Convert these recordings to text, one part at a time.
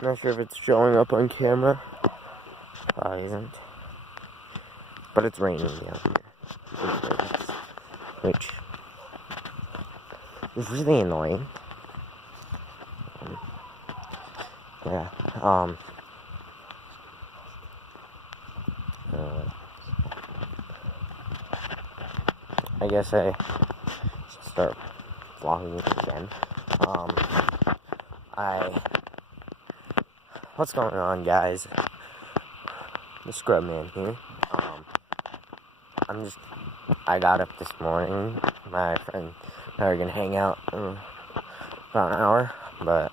I'm not sure if it's showing up on camera. Probably isn't. But it's raining down here. Which is really annoying. Yeah. I guess I should start vlogging again. What's going on, guys? The Scrub Man here. I got up this morning. My friend and I are gonna hang out in about an hour, but,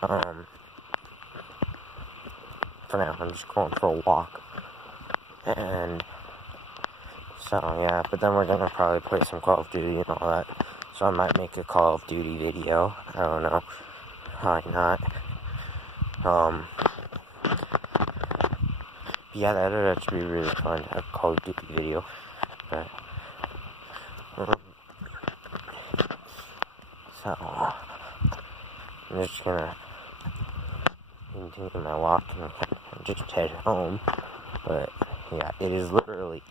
for now, I'm just going for a walk. And, so, yeah, but then we're gonna probably play some Call of Duty and all that. So I might make a Call of Duty video. I don't know. Probably not. Yeah, that would actually be really fun to have a Call of Duty video. But, so, I'm just gonna continue my walk and just head home. But, yeah, it is literally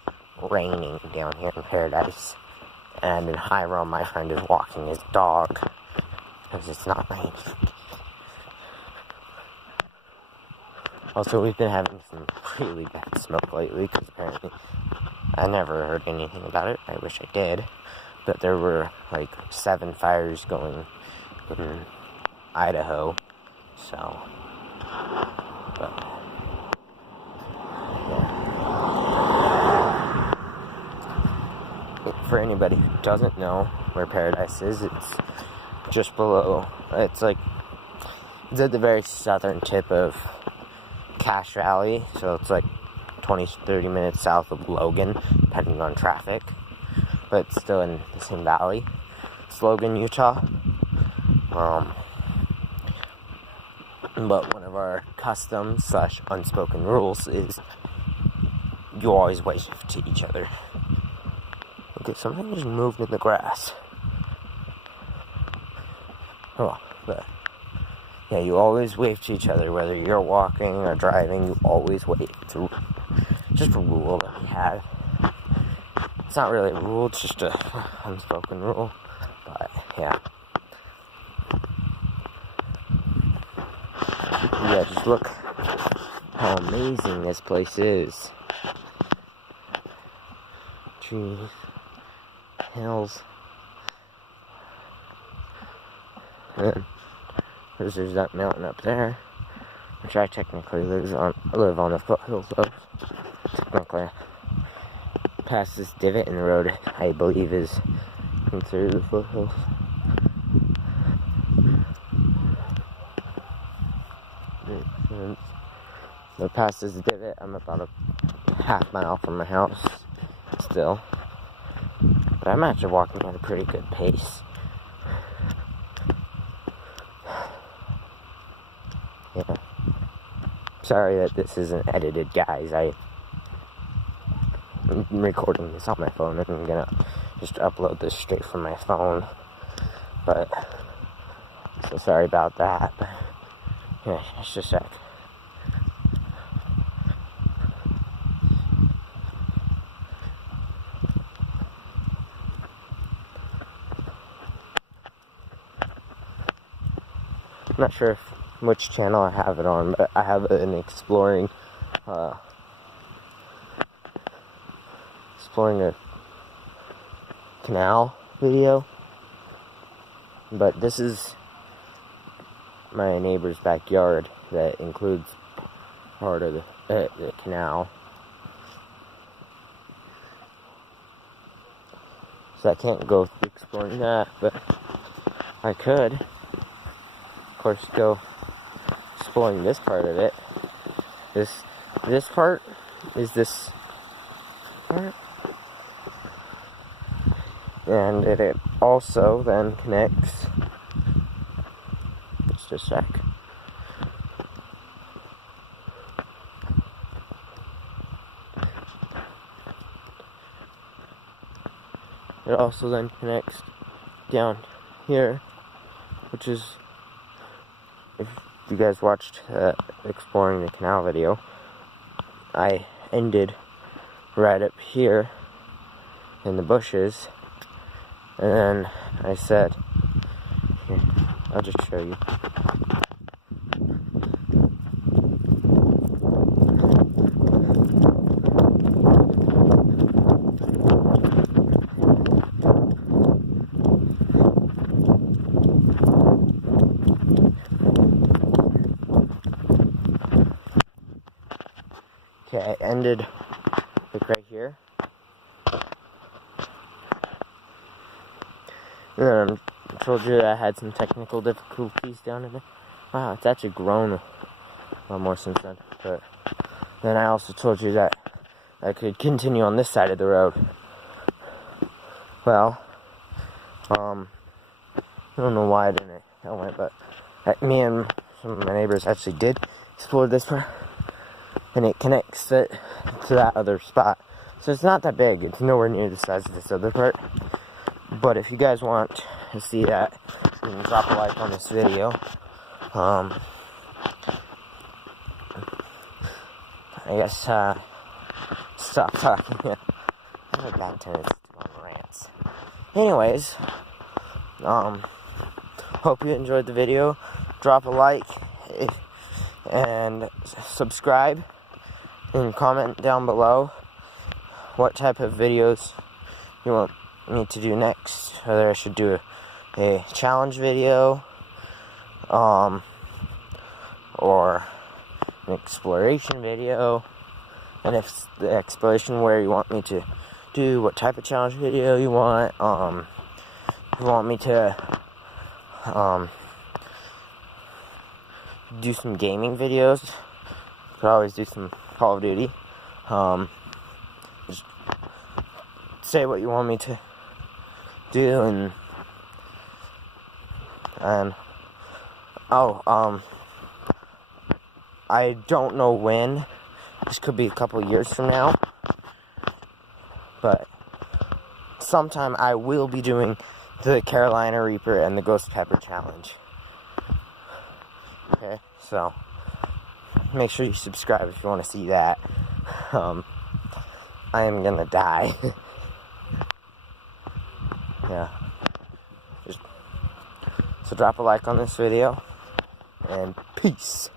raining down here in Paradise. And in Hiram, my friend is walking his dog. Because it's not raining. Also, we've been having some really bad smoke lately, because apparently I never heard anything about it. I wish I did. But there were, 7 fires going in Idaho. So, but, yeah. For anybody who doesn't know where Paradise is, it's just below, it's at the very southern tip of Cache Valley, so it's 20-30 minutes south of Logan, depending on traffic, but it's still in the same valley. It's Logan, Utah. But one of our custom/unspoken rules is you always wave to each other. Okay, something just moved in the grass. Oh, but yeah, you always wave to each other, whether you're walking or driving, you always wave. It's just a rule that we have. It's not really a rule, it's just a unspoken rule, but yeah. Yeah, just look how amazing this place is. Trees, hills, and there's that mountain up there, which I technically live on the foothills of. Technically, past this divot in the road, I believe, is considered the foothills. But past this divot, I'm about a half mile from my house still. But I'm actually walking at a pretty good pace. Yeah. Sorry that this isn't edited, guys. I'm recording this on my phone, and I'm gonna just upload this straight from my phone. But, so sorry about that. Yeah, just a sec. I'm not sure which channel I have it on, but I have an exploring a canal video. But this is my neighbor's backyard that includes part of the canal. So I can't go exploring that, but I could, of course, go exploring this part of it. This part is this part. And it also then connects, just a sec. It also then connects down here, which is, if you guys watched exploring the canal video, I ended right up here in the bushes, and then I said, here, I'll just show you. Okay, I ended like right here. And then I told you that I had some technical difficulties down in there. Wow, it's actually grown a lot more since then. But then I also told you that I could continue on this side of the road. Well, I don't know why I didn't. I went, but me and some of my neighbors actually did explore this part. And it connects it to that other spot. So it's not that big. It's nowhere near the size of this other part. But if you guys want to see that, you can drop a like on this video. I guess, stop talking. I have a bad tendency to go on rants. Anyways, hope you enjoyed the video. Drop a like and subscribe. And comment down below what type of videos you want me to do next. Whether I should do a challenge video, or an exploration video. And if the exploration where you want me to do, what type of challenge video you want. If you want me to do some gaming videos, you could always do some Call of Duty. Just say what you want me to do, and I don't know when. This could be a couple years from now, but sometime I will be doing the Carolina Reaper and the Ghost Pepper challenge. Okay, so make sure you subscribe if you want to see that. I am gonna die. Yeah. So drop a like on this video, and peace.